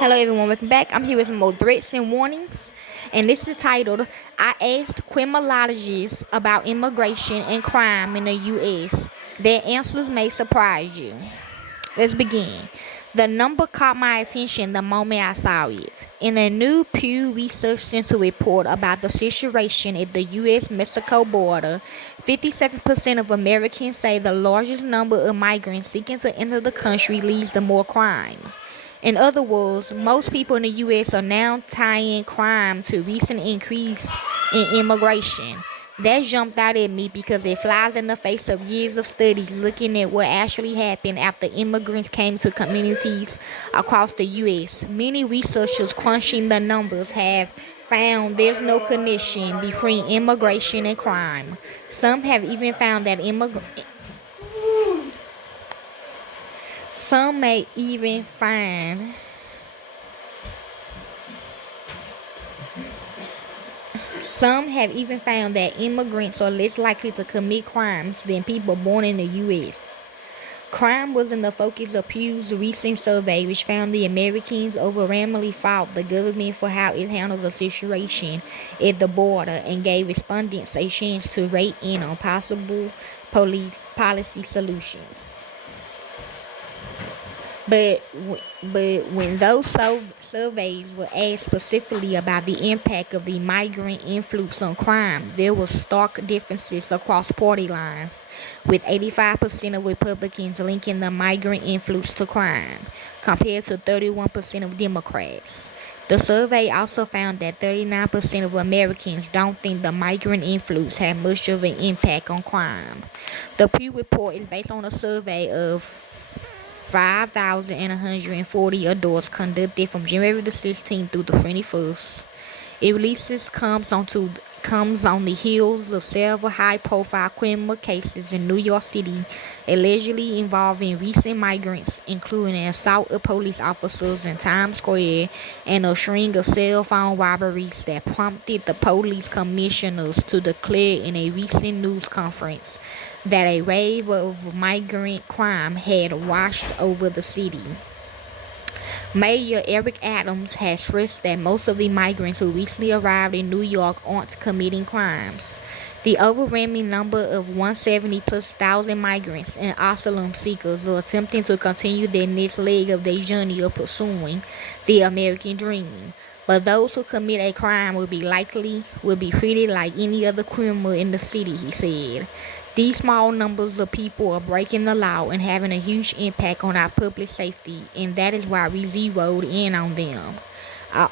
Hello everyone, welcome back. I'm here with more threats and warnings, and this is titled I asked criminologists about immigration and crime in the US. Their answers may surprise you. Let's begin. The number caught my attention the moment I saw it. In a new Pew Research Center report about the situation at the U.S. Mexico border, 57% of Americans say the largest number of migrants seeking to enter the country leads to more crime. In other words, most people in the U.S. are now tying crime to recent increase in immigration. That jumped out at me because it flies in the face of years of studies looking at what actually happened after immigrants came to communities across the U.S. Many researchers crunching the numbers have found there's no connection between immigration and crime. Some have even found that some may even find Some have even found that immigrants are less likely to commit crimes than people born in the U.S. Crime was in the focus of Pew's recent survey, which found the Americans overwhelmingly fault the government for how it handled the situation at the border and gave respondents a chance to rate in on possible police policy solutions. But when those surveys were asked specifically about the impact of the migrant influx on crime, there were stark differences across party lines, with 85% of Republicans linking the migrant influx to crime, compared to 31% of Democrats. The survey also found that 39% of Americans don't think the migrant influx had much of an impact on crime. The Pew report is based on a survey of 5,140 adults conducted from January the 16th through the 21st. It releases comes on the heels of several high-profile criminal cases in New York City, allegedly involving recent migrants, including an assault of police officers in Times Square and a string of cell phone robberies that prompted the police commissioners to declare in a recent news conference that a wave of migrant crime had washed over the city. Mayor Eric Adams has stressed that most of the migrants who recently arrived in New York aren't committing crimes. The overwhelming number of 170 plus thousand migrants and asylum seekers are attempting to continue their next leg of their journey of pursuing the American dream. But those who commit a crime will be treated like any other criminal in the city, he said. These small numbers of people are breaking the law and having a huge impact on our public safety, and that is why we zeroed in on them. Uh,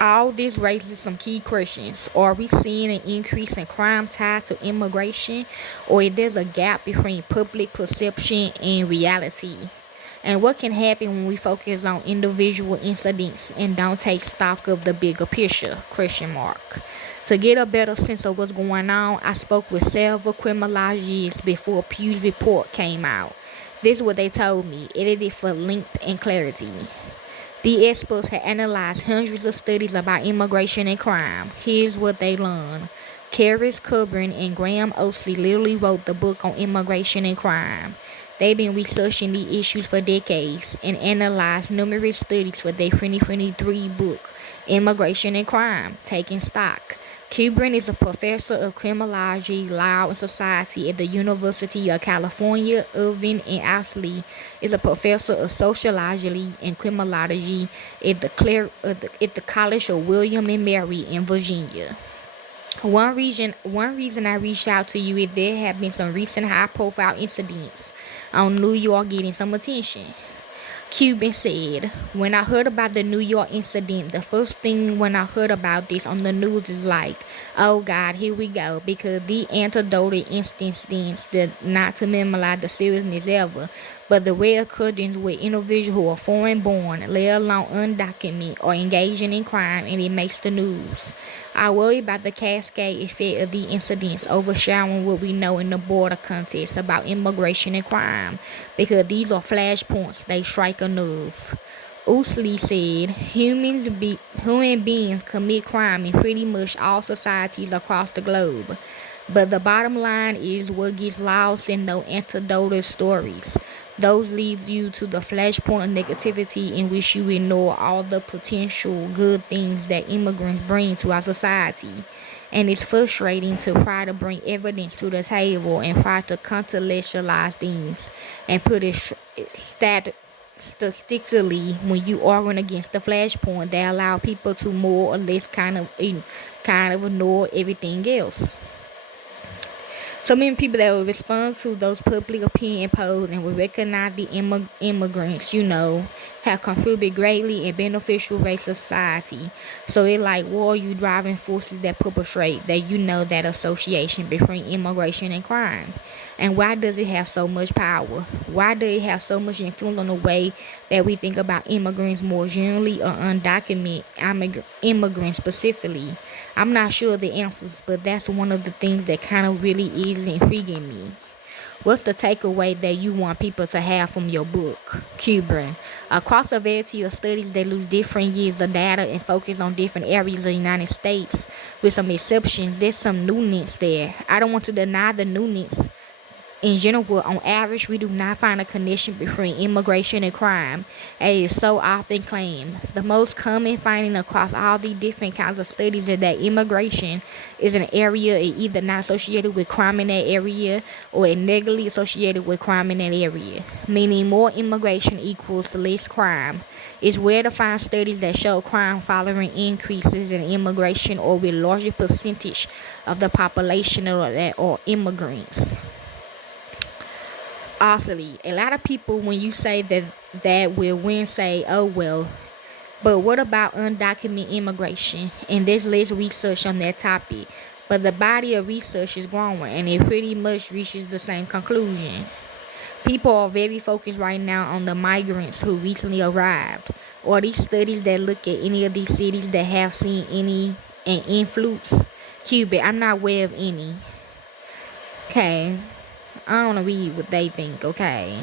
all this raises some key questions. Are we seeing an increase in crime tied to immigration, or is there a gap between public perception and reality? And what can happen when we focus on individual incidents and don't take stock of the bigger picture? Question mark. To get a better sense of what's going on, I spoke with several criminologists before Pew's report came out. This is what they told me, edited for length and clarity. The experts had analyzed hundreds of studies about immigration and crime. Here's what they learned. Karis Coburn and Graham Oasley literally wrote the book on immigration and crime. They've been researching the issues for decades and analyzed numerous studies for their 2023 book, Immigration and Crime, Taking Stock. Coburn is a professor of criminology, law, and society at the University of California, Irvine, and Oasley is a professor of sociology and criminology at the College of William and Mary in Virginia. One reason I reached out to you is there have been some recent high-profile incidents on New York getting some attention. Cuban said, when I heard about the New York incident, the first thing when I heard about this on the news is like, oh God, here we go, because the anecdotal instances did not to minimize the seriousness ever, but the rare occurrence with individuals who are foreign born, let alone undocumented, or engaging in crime, and it makes the news. I worry about the cascade effect of the incidents overshadowing what we know in the border context about immigration and crime, because these are flashpoints, they strike a nerve. Ousley said, human beings commit crime in pretty much all societies across the globe. But the bottom line is what gets lost in those anecdotal stories. Those leads you to the flashpoint of negativity in which you ignore all the potential good things that immigrants bring to our society. And it's frustrating to try to bring evidence to the table and try to contextualize things and put it statistically when you arguing against the flashpoint that allow people to more or less kind of ignore everything else. So many people that will respond to those public opinion polls and will recognize the immigrants, have contributed greatly in beneficial ways to society. So it like, what are you driving forces that perpetrate that that association between immigration and crime? And why does it have so much power? Why does it have so much influence on the way that we think about immigrants more generally or undocumented immigrants specifically? I'm not sure of the answers, but that's one of the things that kind of really is intriguing me. What's the takeaway that you want people to have from your book, Cuban? Across a variety of studies that use different years of data and focus on different areas of the United States, with some exceptions, there's some newness there. I don't want to deny the newness. In general, on average, we do not find a connection between immigration and crime, as is so often claimed. The most common finding across all the different kinds of studies is that immigration is an area either not associated with crime in that area or negatively associated with crime in that area, meaning more immigration equals less crime. It's rare to find studies that show crime following increases in immigration or with larger percentage of the population that are immigrants. Honestly, a lot of people when you say that will win say, oh well, but what about undocumented immigration? And there's less research on that topic. But the body of research is growing and it pretty much reaches the same conclusion. People are very focused right now on the migrants who recently arrived, or these studies that look at any of these cities that have seen any an influence. Cuba, I'm not aware of any. Okay, I don't know read what they think. Okay.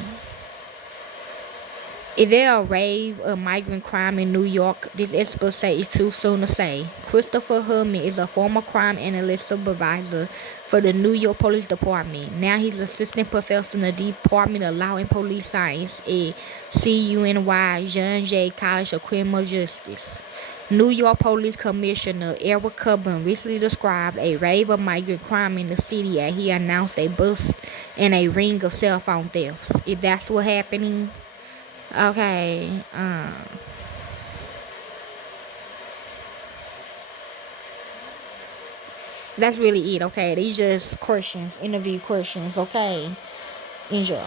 Is there a rave of migrant crime in New York? This expert say it's too soon to say. Christopher Herman is a former crime analyst supervisor for the New York Police Department. Now he's assistant professor in the Department of Law and Police Science at CUNY John Jay College of Criminal Justice. New York Police Commissioner Eric Cubbon recently described a rave of migrant crime in the city as he announced a bust and a ring of cell phone thefts. If that's what's happening, okay, that's really it. Okay, these just questions, interview questions. Okay, enjoy.